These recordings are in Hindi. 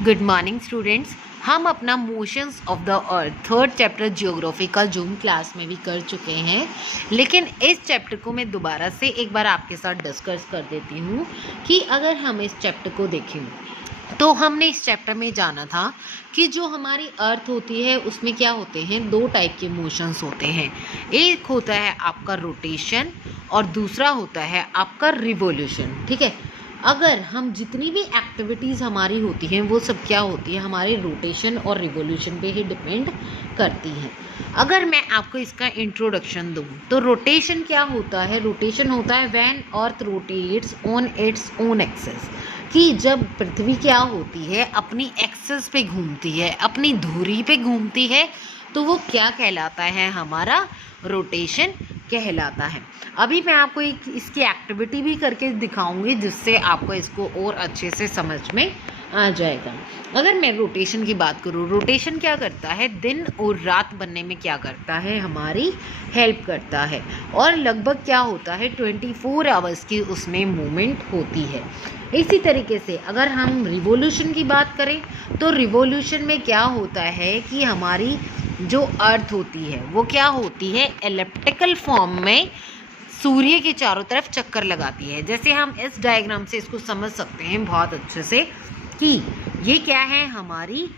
Good morning students. हम अपना motions of the earth third chapter geography का जूम क्लास में भी कर चुके हैं, लेकिन इस चैप्टर को मैं दोबारा से एक बार आपके साथ डिस्कस कर देती हूँ कि अगर हम इस चैप्टर को देखें तो हमने इस चैप्टर में जाना था कि जो हमारी अर्थ होती है उसमें क्या होते हैं, दो टाइप के मोशंस होते हैं। एक होता है आपका रोटेशन और दूसरा होता है आपका रिवोल्यूशन। ठीक है, अगर हम जितनी भी एक्टिविटीज़ हमारी होती हैं वो सब क्या होती है, हमारे रोटेशन और रिवोल्यूशन पे ही डिपेंड करती हैं। अगर मैं आपको इसका इंट्रोडक्शन दूं तो रोटेशन क्या होता है, रोटेशन होता है when earth rotates on its own axis, कि जब पृथ्वी क्या होती है अपनी एक्सेस पे घूमती है, अपनी धुरी पे घूमती है, तो वो क्या कहलाता है, हमारा रोटेशन कहलाता है। अभी मैं आपको एक इसकी एक्टिविटी भी करके दिखाऊंगी जिससे आपको इसको और अच्छे से समझ में आ जाएगा। अगर मैं रोटेशन की बात करूँ, रोटेशन क्या करता है, दिन और रात बनने में क्या करता है, हमारी हेल्प करता है। और लगभग क्या होता है 24 आवर्स की उसमें मूवमेंट होती है। इसी तरीके से अगर हम रिवोल्यूशन की बात करें तो रिवोल्यूशन में क्या होता है कि हमारी जो अर्थ होती है वो क्या होती है, एलिप्टिकल फॉर्म में सूर्य के चारों तरफ चक्कर लगाती है। जैसे हम इस डायग्राम से इसको समझ सकते हैं बहुत अच्छे से कि ये क्या है, हमारी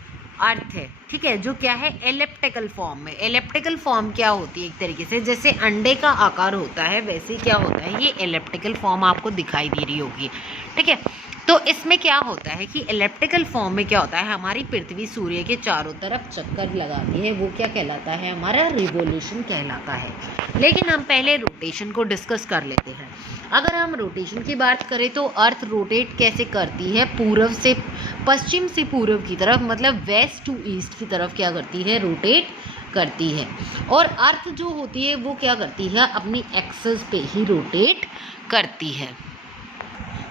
अर्थ है। ठीक है, जो क्या है, एलिप्टिकल फॉर्म में। एलिप्टिकल फॉर्म क्या होती है, एक तरीके से जैसे अंडे का आकार होता है वैसे क्या होता है, ये एलिप्टिकल फॉर्म आपको दिखाई दे रही होगी। ठीक है, तो इसमें क्या होता है कि इलेप्टिकल फॉर्म में क्या होता है, हमारी पृथ्वी सूर्य के चारों तरफ चक्कर लगाती है, वो क्या कहलाता है, हमारा रिवोल्यूशन कहलाता है। लेकिन हम पहले रोटेशन को डिस्कस कर लेते हैं। अगर हम रोटेशन की बात करें तो अर्थ रोटेट कैसे करती है, पूर्व से पश्चिम से पूर्व की तरफ, मतलब वेस्ट टू ईस्ट की तरफ क्या करती है, रोटेट करती है। और अर्थ जो होती है वो क्या करती है, अपनी एक्सिस पे ही रोटेट करती है।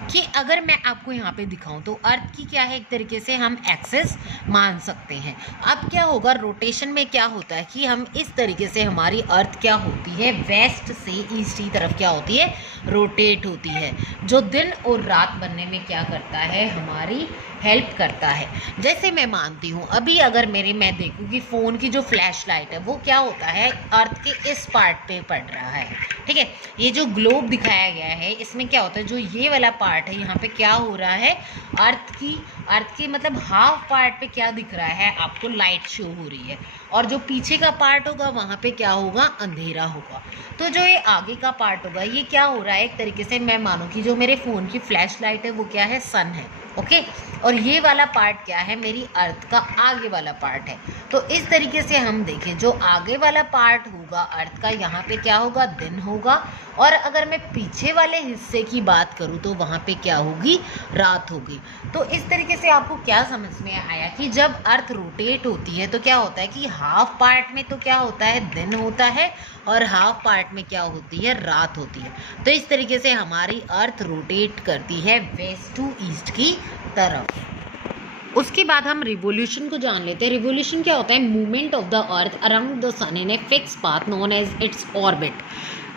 कि अगर मैं आपको यहाँ पे दिखाऊं तो अर्थ की क्या है, एक तरीके से हम एक्सेस मान सकते हैं। अब क्या होगा, रोटेशन में क्या होता है कि हम इस तरीके से हमारी अर्थ क्या होती है, वेस्ट से ईस्ट की तरफ क्या होती है, रोटेट होती है, जो दिन और रात बनने में क्या करता है, हमारी हेल्प करता है। जैसे मैं मानती हूँ अभी अगर मैं देखूँ कि फ़ोन की जो फ्लैश लाइट है वो क्या होता है, अर्थ के इस पार्ट पे पड़ रहा है। ठीक है, ये जो ग्लोब दिखाया गया है इसमें क्या होता है, जो ये वाला पार्ट है यहाँ पे क्या हो रहा है, अर्थ की मतलब हाफ पार्ट पे क्या दिख रहा है आपको, लाइट शो हो रही है। और जो पीछे का पार्ट होगा वहाँ पे क्या होगा, अंधेरा होगा। तो जो ये आगे का पार्ट होगा ये क्या हो रहा है, एक तरीके से मैं मानूँ कि जो मेरे फ़ोन की फ्लैश लाइट है वो क्या है, सन है। ओके, और ये वाला पार्ट क्या है, मेरी अर्थ का आगे वाला पार्ट है। तो इस तरीके से हम देखें, जो आगे वाला पार्ट होगा अर्थ का, यहाँ पे क्या होगा, दिन होगा। और अगर मैं पीछे वाले हिस्से की बात करूँ तो वहाँ पे क्या होगी, रात होगी। तो इस तरीके से आपको क्या समझ में आया कि जब अर्थ रोटेट होती है तो क्या होता है कि हाफ पार्ट में तो क्या होता है, दिन होता है, और हाफ पार्ट में क्या होती है, रात होती है। तो इस तरीके से हमारी अर्थ रोटेट करती है वेस्ट टू ईस्ट की तरफ। उसके बाद हम रिवोल्यूशन को जान लेते हैं। रिवोल्यूशन क्या होता है, movement of the earth around the sun in a fix path known as its orbit.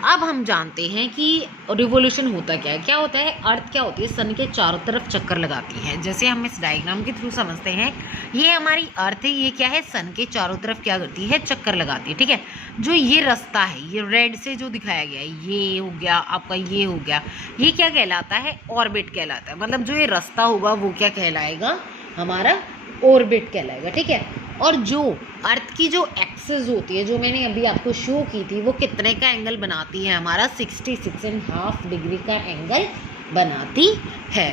अब हम जानते हैं कि रिवोल्यूशन होता क्या होता है, अर्थ क्या होती है, सन के चारों तरफ चक्कर लगाती है। जैसे हम इस डायग्राम के थ्रू समझते हैं, ये हमारी अर्थ है, ये क्या है, सन के चारों तरफ क्या करती है, चक्कर लगाती है। ठीक है, जो ये रास्ता है, ये रेड से जो दिखाया गया है, ये हो गया आपका, ये हो गया, ये क्या कहलाता है, ऑर्बिट कहलाता है। मतलब जो ये रास्ता होगा वो क्या कहलाएगा, हमारा ऑर्बिट कहलाएगा। ठीक है, और जो अर्थ की जो एक्सिस होती है, जो मैंने अभी आपको शो की थी, वो कितने का एंगल बनाती है, हमारा 66.5 डिग्री का एंगल बनाती है।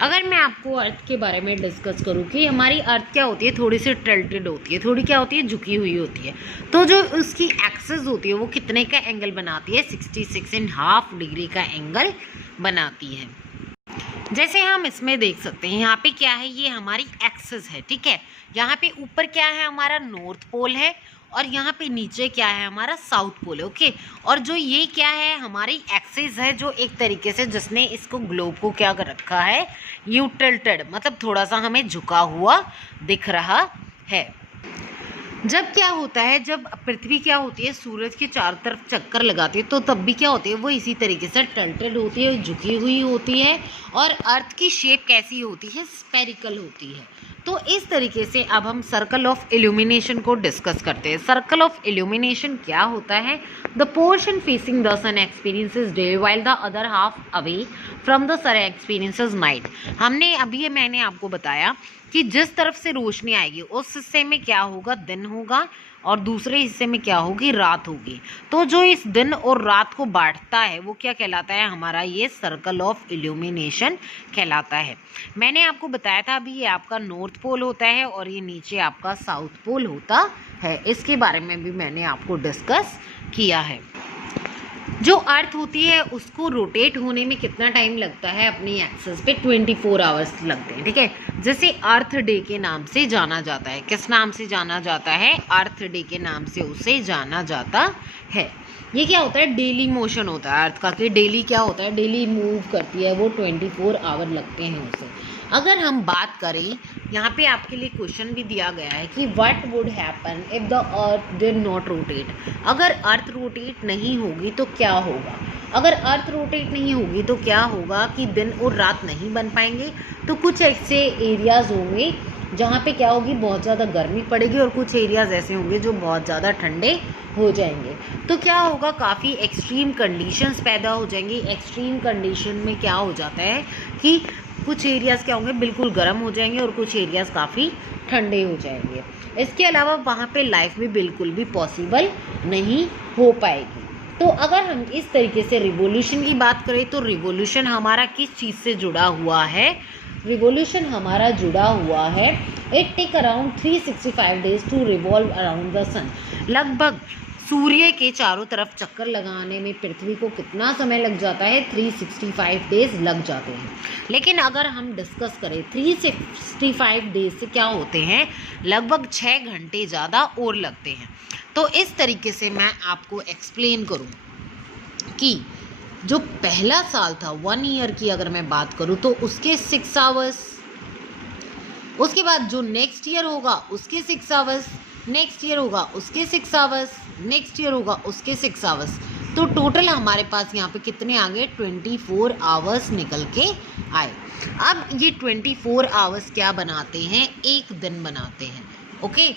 अगर मैं आपको अर्थ के बारे में डिस्कस करूँ कि हमारी अर्थ क्या होती है, थोड़ी सी टिल्टेड होती है, थोड़ी क्या होती है, झुकी हुई होती है। तो जो उसकी एक्सिस होती है वो कितने का एंगल बनाती है, 66.5 डिग्री का एंगल बनाती है। जैसे हम इसमें देख सकते हैं, यहाँ पे क्या है, ये हमारी एक्सिस है। ठीक है, यहाँ पे ऊपर क्या है, हमारा नॉर्थ पोल है, और यहाँ पे नीचे क्या है, हमारा साउथ पोल है। ओके, और जो ये क्या है, हमारी एक्सिस है, जो एक तरीके से जिसने इसको ग्लोब को क्या कर रखा है, यूटिल्टेड, मतलब थोड़ा सा हमें झुका हुआ दिख रहा है। जब क्या होता है, जब पृथ्वी क्या होती है सूरज के चारों तरफ चक्कर लगाती है, तो तब भी क्या होती है, वो इसी तरीके से टल्टेड होती है, झुकी हुई होती है। और अर्थ की शेप कैसी होती है, स्पेरिकल होती है। तो इस तरीके से अब हम सर्कल ऑफ इल्यूमिनेशन को डिस्कस करते हैं। सर्कल ऑफ इल्यूमिनेशन क्या होता है, the portion facing the sun experiences day while the other half away from the sun experiences night. मैंने आपको बताया कि जिस तरफ से रोशनी आएगी उस हिस्से में क्या होगा, दिन होगा, और दूसरे हिस्से में क्या होगी, रात होगी। तो जो इस दिन और रात को बांटता है वो क्या कहलाता है, हमारा ये सर्कल ऑफ इल्यूमिनेशन कहलाता है। मैंने आपको बताया था अभी ये आपका नॉर्थ पोल होता है और ये नीचे आपका साउथ पोल होता है। इसके बारे में भी मैंने आपको डिस्कस किया है। जो अर्थ होती है उसको रोटेट होने में कितना टाइम लगता है, अपनी एक्सिस पे 24 आवर्स लगते हैं। ठीक है, जैसे अर्थ डे के नाम से जाना जाता है। किस नाम से जाना जाता है, अर्थ डे के नाम से उसे जाना जाता है। ये क्या होता है, डेली मोशन होता है अर्थ का, कि डेली क्या होता है, डेली मूव करती है वो, 24 आवर लगते हैं उसे। अगर हम बात करें, यहाँ पे आपके लिए क्वेश्चन भी दिया गया है कि what would happen if the earth did not rotate. अगर अर्थ रोटेट नहीं होगी तो क्या होगा, अगर अर्थ रोटेट नहीं होगी तो क्या होगा कि दिन और रात नहीं बन पाएंगे। तो कुछ ऐसे एरियाज होंगे जहाँ पे क्या होगी, बहुत ज़्यादा गर्मी पड़ेगी, और कुछ एरियाज ऐसे होंगे जो बहुत ज़्यादा ठंडे हो जाएंगे। तो क्या होगा, काफ़ी एक्सट्रीम कंडीशंस पैदा हो जाएंगी। एक्सट्रीम कंडीशन में क्या हो जाता है कि कुछ एरियाज़ क्या होंगे, बिल्कुल गर्म हो जाएंगे, और कुछ एरियाज़ काफ़ी ठंडे हो जाएंगे। इसके अलावा वहाँ पे लाइफ भी बिल्कुल भी पॉसिबल नहीं हो पाएगी। तो अगर हम इस तरीके से रिवोल्यूशन की बात करें तो रिवोल्यूशन हमारा किस चीज़ से जुड़ा हुआ है, रिवोल्यूशन हमारा जुड़ा हुआ है, it take around 365 days to revolve around the sun. लगभग सूर्य के चारों तरफ चक्कर लगाने में पृथ्वी को कितना समय लग जाता है, 365 डेज लग जाते हैं। लेकिन अगर हम डिस्कस करें 365 डेज से क्या होते हैं, लगभग 6 घंटे ज़्यादा और लगते हैं। तो इस तरीके से मैं आपको एक्सप्लेन करूं कि जो पहला साल था 1 ईयर की अगर मैं बात करूं तो उसके 6 आवर्स, उसके बाद जो नेक्स्ट ईयर होगा उसके 6 आवर्स, नेक्स्ट ईयर होगा उसके 6 आवर्स, नेक्स्ट ईयर होगा उसके 6 आवर्स। तो टोटल हमारे पास यहाँ पे कितने आ गए, 24 आवर्स निकल के आए। अब ये 24 आवर्स क्या बनाते हैं, एक दिन बनाते हैं। ओके,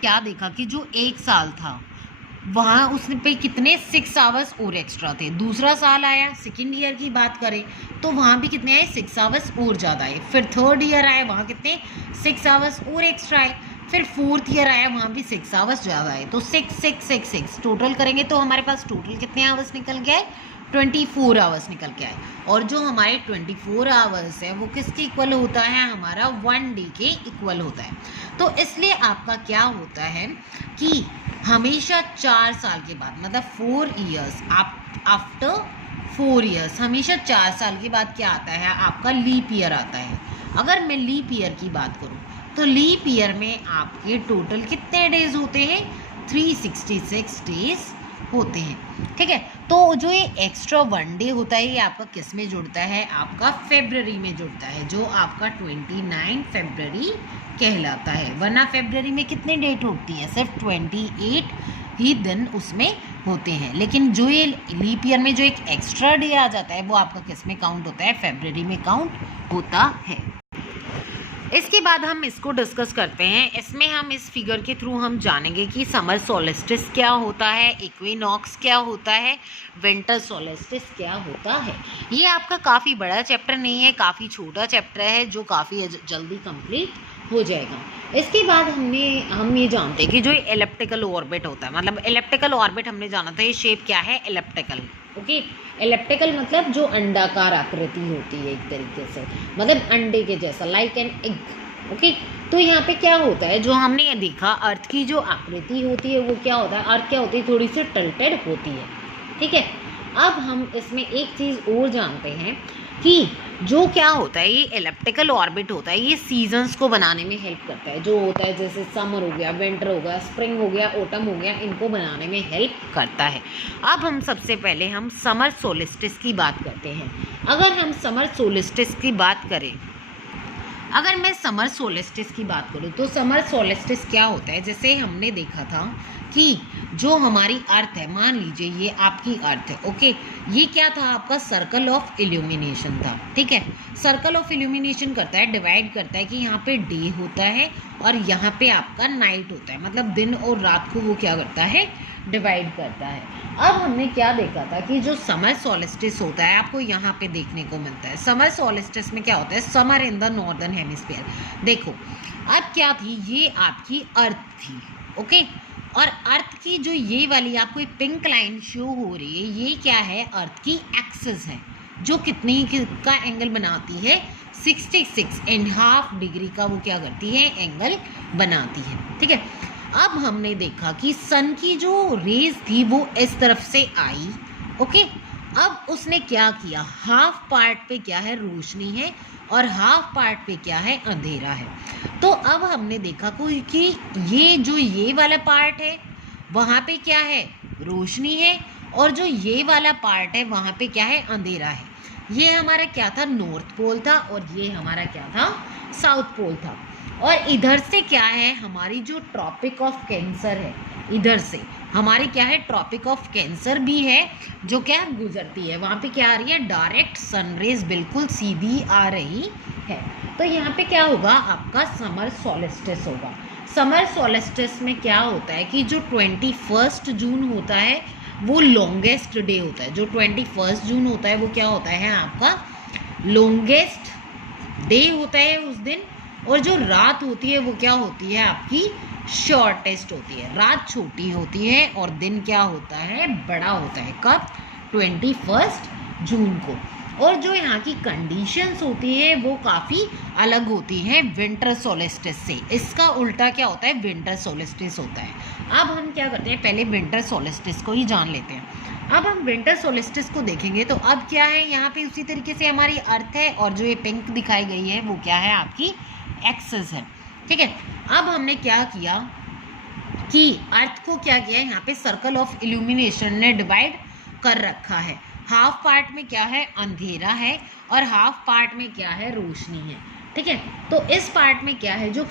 क्या देखा कि जो एक साल था वहाँ उसने पे कितने 6 आवर्स और एक्स्ट्रा थे। दूसरा साल आया, सेकेंड ईयर की बात करें तो वहाँ भी कितने आए, 6 आवर्स और ज़्यादा आए। फिर थर्ड ईयर आए, वहाँ कितने 6 आवर्स और एक्स्ट्रा आए। फिर फोर्थ ईयर आया, वहाँ भी 6 आवर्स ज़्यादा आए। तो 6 6 6 6 टोटल करेंगे तो हमारे पास टोटल कितने आवर्स निकल के आए, 24 आवर्स निकल के आए। और जो हमारे 24 आवर्स है वो किसके इक्वल होता है, हमारा 1 डे के इक्वल होता है। तो इसलिए आपका क्या होता है कि हमेशा 4 साल के बाद, मतलब 4 ईयर्स आफ्टर 4 ईयर्स, हमेशा 4 साल के बाद क्या आता है, आपका लीप ईयर आता है। अगर मैं लीप ईयर की बात करूँ तो लीप ईयर में आपके टोटल कितने डेज होते हैं, 366 डेज होते हैं। ठीक है, तो जो ये एक्स्ट्रा 1 डे होता है ये आपका किस में जुड़ता है, आपका फेब्रवरी में जुड़ता है, जो आपका 29 फरवरी कहलाता है। वरना फेब्रवरी में कितने डेट होती है, सिर्फ 28 ही दिन उसमें होते हैं। लेकिन जो ये लीप ईयर में जो एक एक्स्ट्रा डे आ जाता है वो आपका किस में काउंट होता है, फेब्रवरी में काउंट होता है। इसके बाद हम इसको डिस्कस करते हैं। इसमें हम इस फिगर के थ्रू हम जानेंगे कि समर सोलिस्टिस क्या होता है, इक्विनॉक्स क्या होता है, विंटर सोलिस्टिस क्या होता है। ये आपका काफ़ी बड़ा चैप्टर नहीं है, काफ़ी छोटा चैप्टर है जो काफ़ी जल्दी कंप्लीट हो जाएगा। इसके बाद हम ये जानते हैं कि जो एलिप्टिकल ऑर्बिट होता है, मतलब एलिप्टिकल ऑर्बिट हमने जाना था, ये शेप क्या है, एलिप्टिकल। ओके, एलिप्टिकल मतलब जो अंडाकार आकृति होती है एक तरीके से, मतलब अंडे के जैसा, लाइक एन एग। ओके, तो यहाँ पे क्या होता है, जो हमने ये देखा अर्थ की जो आकृति होती है वो क्या होता है, अर्थ क्या होती है, थोड़ी सी टल्टेड होती है। ठीक है, अब हम इसमें एक चीज़ और जानते हैं कि जो क्या होता है, ये एलिप्टिकल ऑर्बिट होता है, ये सीजन्स को बनाने में हेल्प करता है। जो होता है जैसे समर हो गया, विंटर हो गया, स्प्रिंग हो गया, ऑटम हो गया, इनको बनाने में हेल्प करता है। अब हम सबसे पहले हम समर सोलिस्टिस की बात करते हैं। अगर हम समर सोलिस्टिस की बात करें, अगर मैं समर सोलेस्टिस की बात करूँ तो समर सोलेस्टिस क्या होता है, जैसे हमने देखा था कि जो हमारी अर्थ है, मान लीजिए ये आपकी अर्थ है, ओके, ये क्या था आपका सर्कल ऑफ इल्यूमिनेशन था, ठीक है। सर्कल ऑफ इल्यूमिनेशन करता है, डिवाइड करता है कि यहाँ पे डे होता है और यहाँ पे आपका नाइट होता है, मतलब दिन और रात को वो क्या करता है, डिवाइड करता है। अब हमने क्या देखा था कि जो समर सोलिस्टिस होता है आपको यहाँ पे देखने को मिलता है। समर सोलिस्टिस में क्या होता है, summer in the northern hemisphere. देखो अब क्या थी, ये आपकी अर्थ थी, ओके, और अर्थ की जो ये वाली आपको एक पिंक लाइन शो हो रही है, ये क्या है, अर्थ की एक्सिस है, जो कितनी का एंगल बनाती है, 66.5 डिग्री का वो क्या करती है, एंगल बनाती है, ठीक है। अब हमने देखा कि सन की जो रेज थी वो इस तरफ से आई, ओके। अब उसने क्या किया, हाफ पार्ट पे क्या है, रोशनी है, और हाफ पार्ट पे क्या है, अंधेरा है। तो अब हमने देखा कोई कि ये जो ये वाला पार्ट है वहाँ पे क्या है, रोशनी है, और जो ये वाला पार्ट है वहाँ पे क्या है, अंधेरा है। ये हमारा क्या था, नॉर्थ पोल था, और ये हमारा क्या था, साउथ पोल था। और इधर से क्या है, हमारी जो ट्रॉपिक ऑफ कैंसर है, इधर से हमारी क्या है, ट्रॉपिक ऑफ कैंसर भी है, जो क्या गुजरती है, वहाँ पे क्या आ रही है, डायरेक्ट सनरेज बिल्कुल सीधी आ रही है। तो यहाँ पे क्या होगा, आपका समर सोलिस्टिस होगा। समर सोलिस्टिस में क्या होता है कि जो 21 जून होता है वो लॉन्गेस्ट डे होता है। जो 21 जून होता है वो क्या होता है, आपका लॉन्गेस्ट डे होता है उस दिन, और जो रात होती है वो क्या होती है, आपकी शॉर्टेस्ट होती है। रात छोटी होती है और दिन क्या होता है, बड़ा होता है। कब, 21 जून को। और जो यहाँ की कंडीशंस होती है वो काफ़ी अलग होती हैं विंटर सोलिस्टिस से। इसका उल्टा क्या होता है, विंटर सोलिस्टिस होता है। अब हम क्या करते हैं, पहले विंटर सोलिस्टिस को ही जान लेते हैं। अब हम विंटर सोलिस्टिस को देखेंगे तो अब क्या है, यहाँ पे उसी तरीके से हमारी अर्थ है, और जो ये पिंक दिखाई गई है वो क्या है, आपकी एक्सिस है, ठीक है। अब हमने क्या किया कि अर्थ को क्या किया, यहाँ पे सर्कल ऑफ इल्यूमिनेशन ने डिवाइड कर रखा है। हाफ पार्ट में क्या है, अंधेरा है, और हाफ पार्ट में क्या है, रोशनी है, ठीक है। तो इस पार्ट में क्या है, जो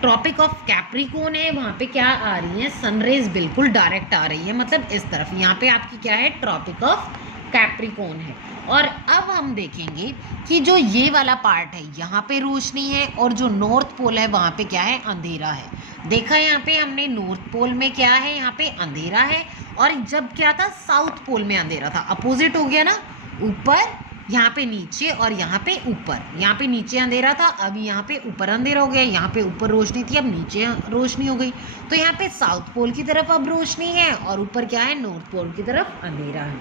ट्रॉपिक ऑफ कैप्रिकॉर्न है वहाँ पे क्या आ रही है, सनरेज बिल्कुल डायरेक्ट आ रही है, मतलब इस तरफ। यहाँ पे आपकी क्या है, ट्रॉपिक ऑफ कैप्रिकॉर्न है। और अब हम देखेंगे कि जो ये वाला पार्ट है यहाँ पे रोशनी है, और जो नॉर्थ पोल है वहाँ पे क्या है, अंधेरा है। देखा यहाँ पे हमने, नॉर्थ पोल में क्या है, यहाँ पे अंधेरा है, और जब क्या था, साउथ पोल में अंधेरा था। अपोजिट हो गया ना, ऊपर यहाँ पे नीचे और यहाँ पे ऊपर। यहाँ पे नीचे अंधेरा था, अभी यहाँ पे ऊपर अंधेरा हो गया। यहाँ पे ऊपर रोशनी थी, अब नीचे रोशनी हो गई। तो यहाँ पे साउथ पोल की तरफ अब रोशनी है, और ऊपर क्या है, नॉर्थ पोल की तरफ अंधेरा है।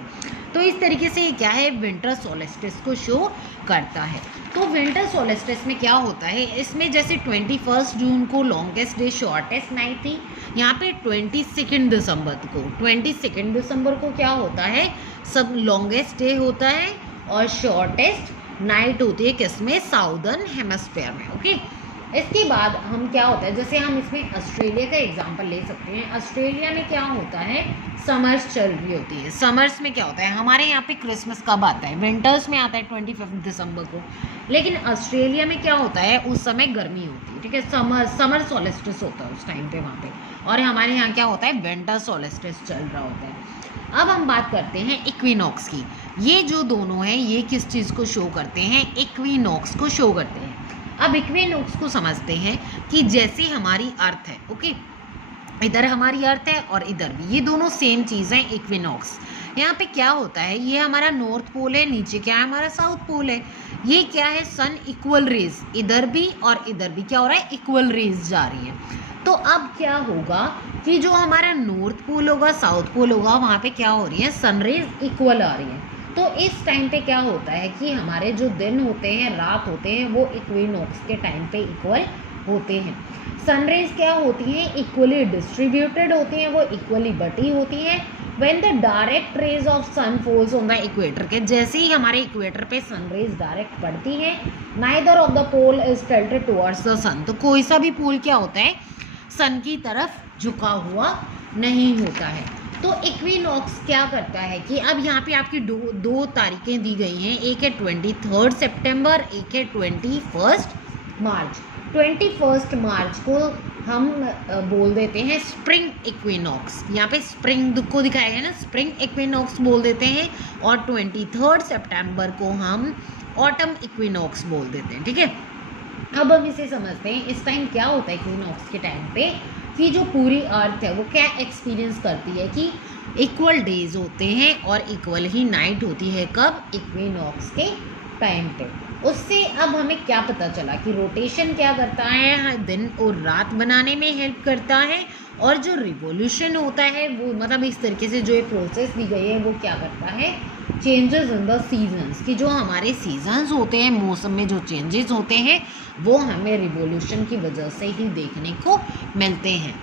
तो इस तरीके से क्या है, विंटर सोलिस्टिस को शो करता है। तो विंटर सोलिस्टिस में क्या होता है, इसमें जैसे 21 जून को लॉन्गेस्ट डे शॉर्टेस्ट नाइट थी, यहाँ पे 22 दिसंबर को क्या होता है, सब लॉन्गेस्ट डे होता है और शॉर्टेस्ट नाइट होती है, किसमें, साउदर्न हेमिस्फीयर में, ओके। इसके बाद हम क्या होता है, जैसे हम इसमें ऑस्ट्रेलिया का एग्जांपल ले सकते हैं। ऑस्ट्रेलिया में क्या होता है, समर्स चल रही होती है। समर्स में क्या होता है, हमारे यहाँ पे क्रिसमस कब आता है, विंटर्स में आता है 25 दिसंबर को, लेकिन ऑस्ट्रेलिया में क्या होता है, उस समय गर्मी होती है, ठीक है। समर सोलिस्टिस होता है उस टाइम पे वहाँ पे, और हमारे यहाँ क्या होता है, विंटर सोलिस्टिस चल रहा होता है। अब हम बात करते हैं इक्विनॉक्स की। ये जो दोनों हैं ये किस चीज़ को शो करते हैं, इक्विनॉक्स को शो करते हैं। अब इक्विनॉक्स को समझते हैं कि जैसे हमारी अर्थ है, ओके, इधर हमारी अर्थ है और इधर भी, ये दोनों सेम चीज़ हैं, इक्विनॉक्स। यहाँ पे क्या होता है, ये हमारा नॉर्थ पोल है, नीचे क्या है, हमारा साउथ पोल है। ये क्या है, सन इक्वल रेज, इधर भी और इधर भी क्या हो रहा है, इक्वल रेज जा रही है। तो अब क्या होगा कि जो हमारा नॉर्थ पोल होगा, साउथ पोल होगा, वहाँ पे क्या हो रही है, सनरेज इक्वल आ रही है। तो इस टाइम पे क्या होता है कि हमारे जो दिन होते हैं, रात होते हैं, वो इक्विनॉक्स के टाइम पे इक्वल होते हैं। सनरेज क्या होती हैं, इक्वली डिस्ट्रीब्यूटेड होती हैं, वो इक्वली बटी होती हैं। When the direct rays of sun falls on the equator, के जैसे ही हमारे इक्वेटर पे सनरेज डायरेक्ट पड़ती हैं, neither of the pole is tilted towards the sun, तो कोई सा भी पोल क्या होता है, सन की तरफ झुका हुआ नहीं होता है। तो इक्विनॉक्स क्या करता है कि अब यहाँ पे आपकी दो तारीखें दी गई हैं, एक है 23 सितंबर, एक है 21 मार्च। 21 मार्च को हम बोल देते हैं स्प्रिंग इक्विनॉक्स। यहाँ पे स्प्रिंग को दिखाया गया ना, स्प्रिंग इक्विनॉक्स बोल देते हैं। और 23 सितंबर को हम ऑटम इक्विनॉक्स बोल देते हैं। ठीक है, अब हम इसे समझते हैं। इस टाइम क्या होता है इक्विनॉक्स के टाइम पे कि जो पूरी अर्थ है वो क्या एक्सपीरियंस करती है कि इक्वल डेज होते हैं और इक्वल ही नाइट होती है। कब? इक्विनॉक्स के टाइम पे। उससे अब हमें क्या पता चला कि रोटेशन क्या करता है, दिन और रात बनाने में हेल्प करता है। और जो रिवोल्यूशन होता है वो मतलब इस तरीके से जो ये प्रोसेस दी गई है वो क्या करता है, चेंजेस इन द सीजन्स, कि जो हमारे सीजन्स होते हैं, मौसम में जो चेंजेस होते हैं वो हमें रिवोल्यूशन की वजह से ही देखने को मिलते हैं।